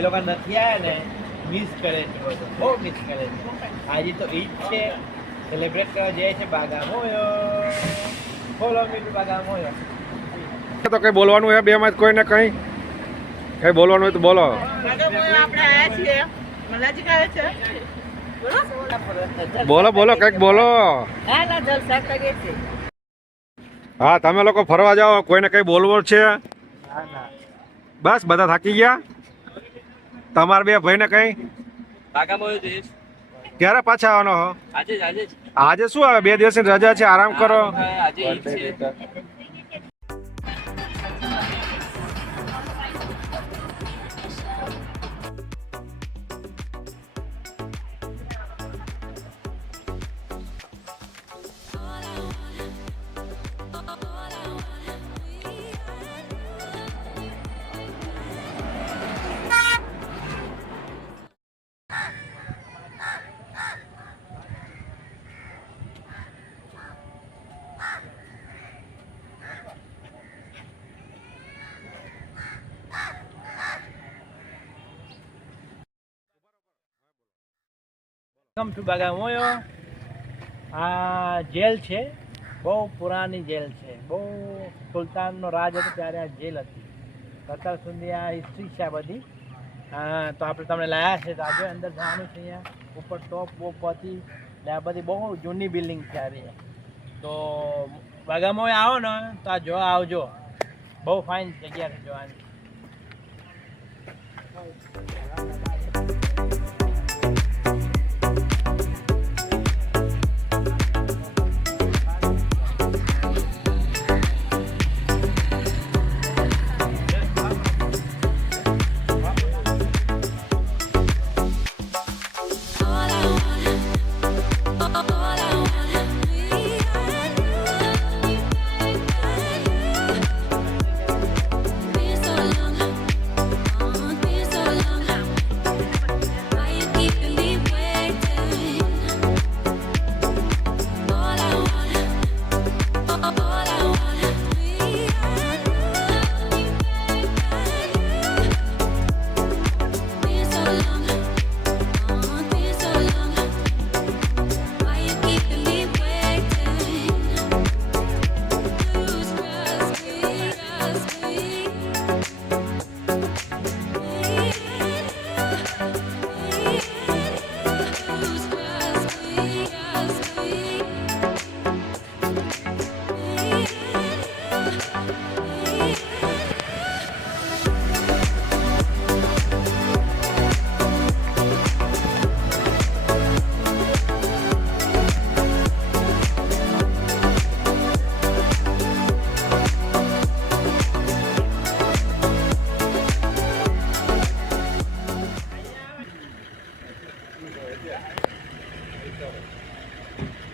જે લોકો નથી આવ્યા ને મિસ કરે છે બધું, બહુ મિસ કરે છે. આજે તો ઈદ છે, સેલિબ્રેટ કરવા જાય છે બાગામોયો. ફોલો મી ટુ બાગામોયો. તો કઈ બોલવાનું હે બે માં કોઈને કઈ બોલવાનું હોય તો બોલો. આપણે આયા છીએ મલાજી ખાવે છે. બોલો બોલો કઈક બોલો. હા ના જલસા કરીએ છીએ. હા તમે લોકો ફરવા જાઓ, કોઈને કઈ બોલવું છે? બસ બધા થાકી ગયા. તમારા બે ભાઈને કઈ બાગામોયો જઈશ. ક્યારે પાછા આવવાનો હો? આજે જ આજે જ. આજે શું આવે, 2 દિવસની રજા છે, આરામ કરો. આજે ઈદ છે. Welcome to Bagamoyo. આ જેલ છે, બહુ પુરાની જેલ છે. બહુ સુલતાનનો રાજ હતો ત્યારે આ જેલ હતી. અત્યાર સુધી આ હિસ્ટ્રી છે આ બધી. તો આપણે તમને લાયા છે તો આજે અંદર જવાનું છે. અહીંયા ઉપર ટોપ બોપ હતી ને આ બધી બહુ જૂની બિલ્ડિંગ છે આ રહી. તો બાગામોયો આવો ને તો આ જોવા આવજો. બહુ ફાઇન જગ્યા છે જોવાની.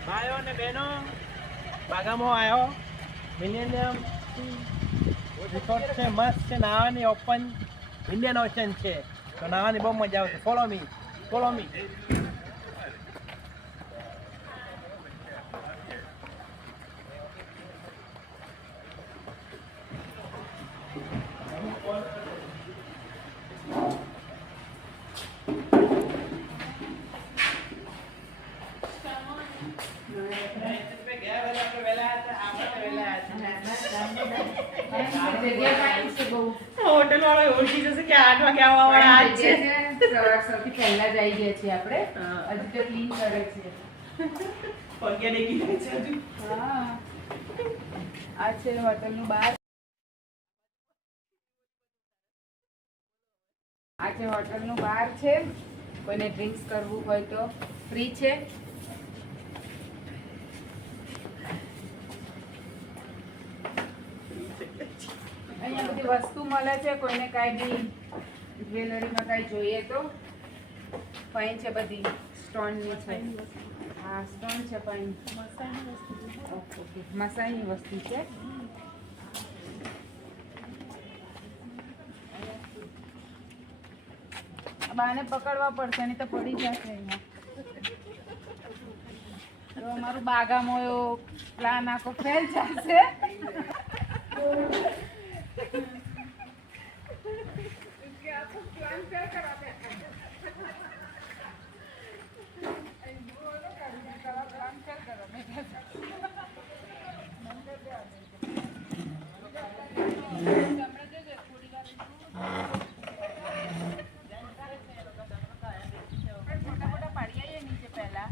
ભાઈઓ અને બહેનો, બાગામો આવ્યો. મિલેનિયમ રિસોર્ટ છે, મસ્ત છે. નાવાની ઓપન ઇન્ડિયન ઓશન છે, તો નાવાની બહુ મજા આવશે. Follow me, follow me. Hotel વાળો ઓળખી જશે કે 8 વાગે આવવા વાળા આજ છે. સૌથી પહેલા જ આવી ગયા છીએ આપણે. હજી તો ક્લીન કરે છે. ઓર્ગેનિક છે હજુ. હા આ છે હોટલનું બાર. આ છે હોટલનું બાર છે. કોઈને ડ્રિંક્સ કરવું હોય તો ફ્રી છે. અહીંયા બધી વસ્તુ મળે છે. કોઈને કાંઈ બી જ્વેલરીમાં કાંઈ જોઈએ તો ફાઇન છે. બધી સ્ટોનની છે. હા સ્ટોન છે ફાઇન. ઓકે મસાઈની વસ્તુ છે. બાને પકડવા પડશે નહીં તો પડી જશે અહીંયા. તો અમારું બાગામોયો પ્લાન આખો ફેલ જશે. આખો પ્લાન ફોટા પાડી આવીએ નીચે પહેલા.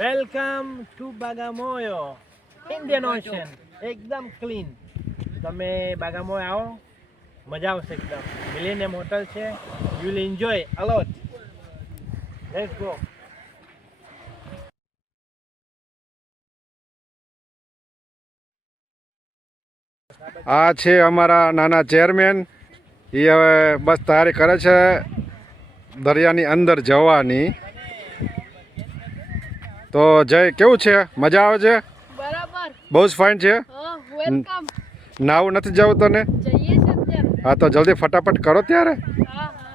Welcome to Bagamoyo Indian ocean. એકદમ ક્લીન. તમે બાગામોયો આવો, મજા આવશે એકદમ. મિલેનિયમ હોટલ છે. You will enjoy a lot. Let's go. આ છે અમારા નાના ચેરમેન. એ હવે બસ તૈયારી કરે છે દરિયાની અંદર જવાની. તો જય, કેવું છે? મજા આવે છે? બરાબર. બહુ જ ફાઇન છે. વેલકમ. નાવું નથી જવું તને? જઈએ છે અત્યારે. હા, તો જલ્દી ફટાફટ કરો ત્યારે. હા હા.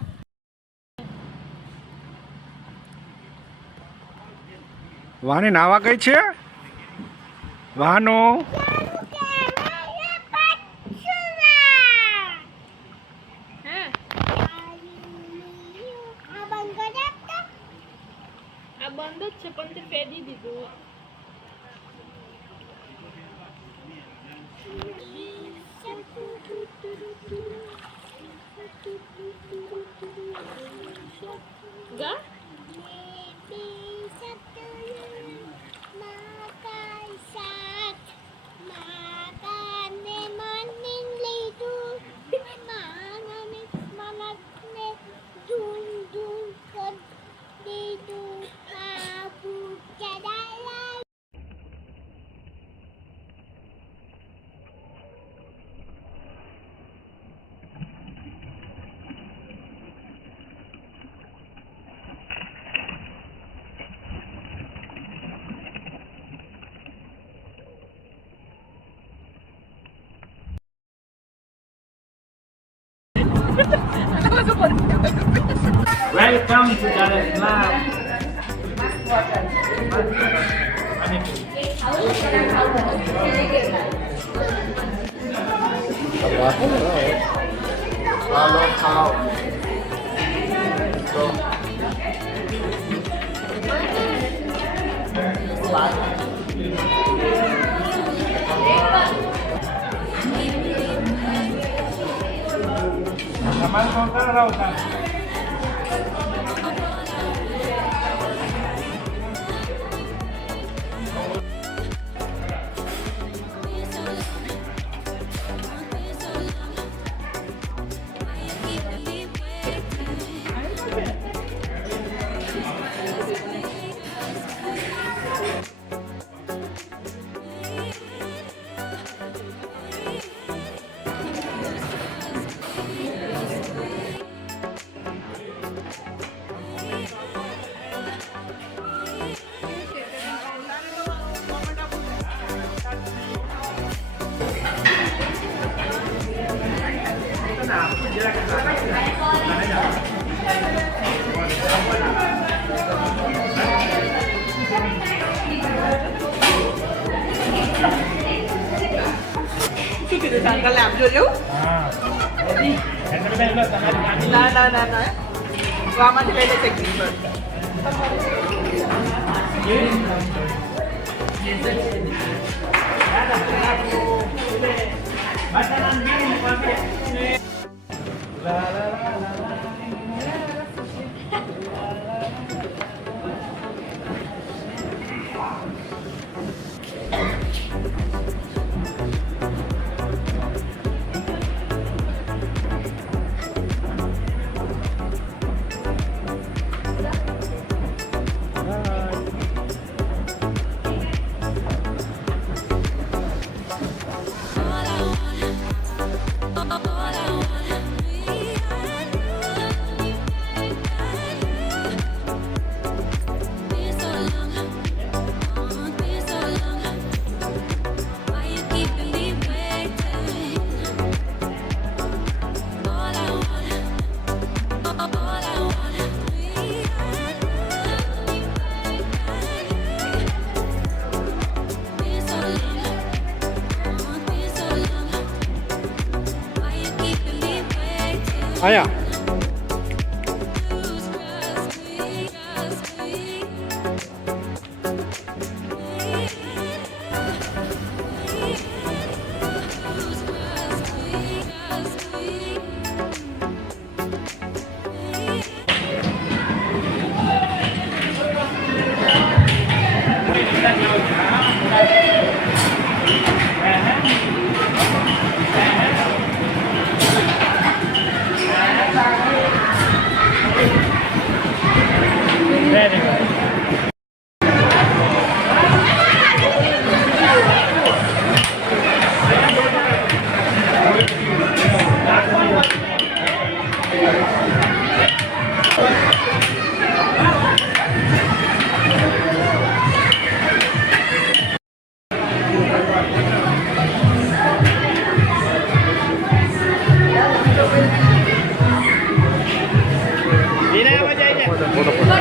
વાની નાવા ગઈ છે? વાનો આ બંધ જ છે પણ તે ફેડી દીધું. ગા welcome to Dar es Salaam. હાલો ખાઓ. તમારે કોણ કરાવ અંકલને આપજો જેવું હા બધી હેન્ડલબેગ લો તમારી ગાડી ના ના ના ના તો આમાંથી લઈ લે છે ગ્રીન બર્ડ અહીંયા વેરી ગુડ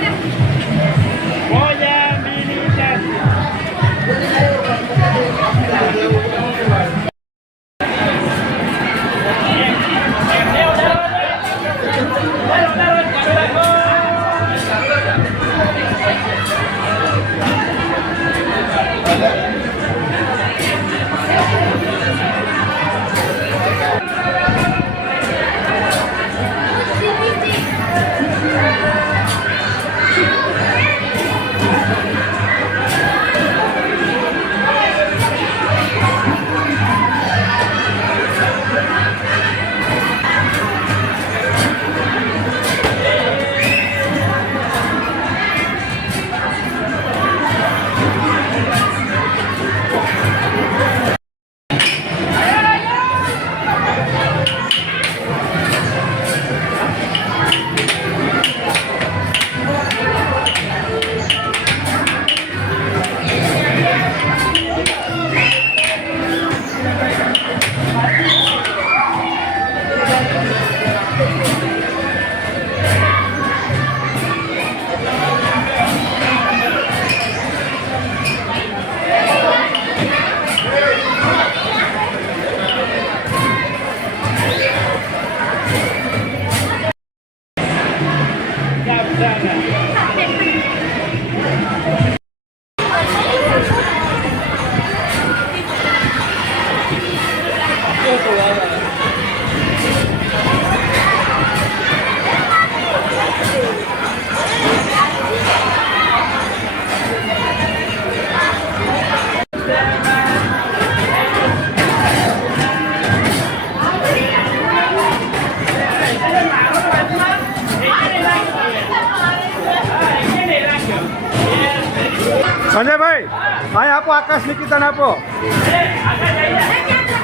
સંજયભાઈ અહીંયા આપો આકાશ નિકિતાને આપો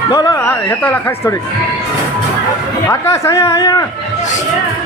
લો લો હેતા લખાઈશ થોડીક આકાશ અહીંયા અહીંયા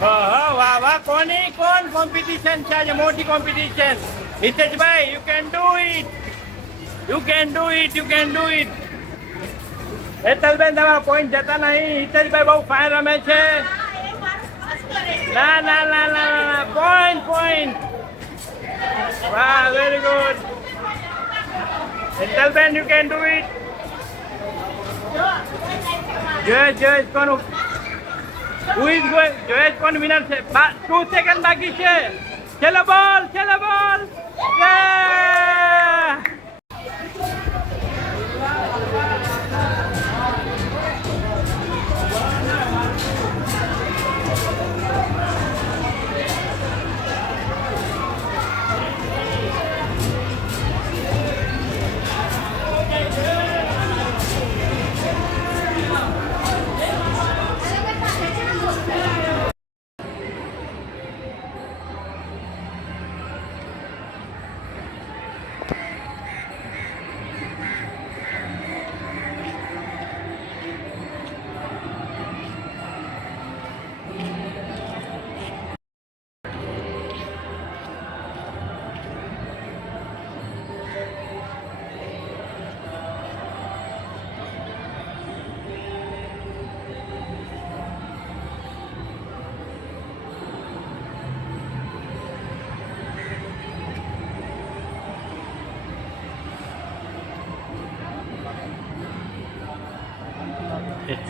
વાહ વાહ કોણ કોમ્પિટિશન છે આજે મોટી કોમ્પિટિશન Hiteshbhai you can do it Hetalben તમારા પોઈન્ટ જતા નહીં હિતેશભાઈ બહુ ફાઇન રમે છે ના પોઈન્ટ વાહ very good Hetalben you can do it Jayesh કોનું Who is going? Joyesh કોણ વિનર છે 2 સેકન્ડ બાકી છે ચલો બોલ Yeah!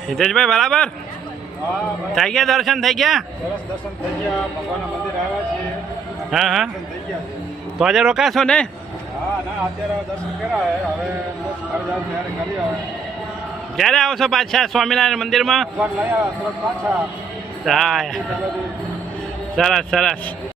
હિતેશભાઈ બરાબર થઈ ગયા દર્શન થઈ ગયા સરસ દર્શન થઈ ગયા ભગવાનના મંદિર આવ્યા છીએ હા દર્શન થઈ ગયા છે તો આજે રોકાશો ને હા ના અત્યારે દર્શન કર્યા હવે બસ ઘર જાવ ત્યારે કરી આવે ક્યારે આવશો પાછા સ્વામિનારાયણ મંદિરમાં ભગવાન લઈ આવ્યા સરસ પાછા હા સરસ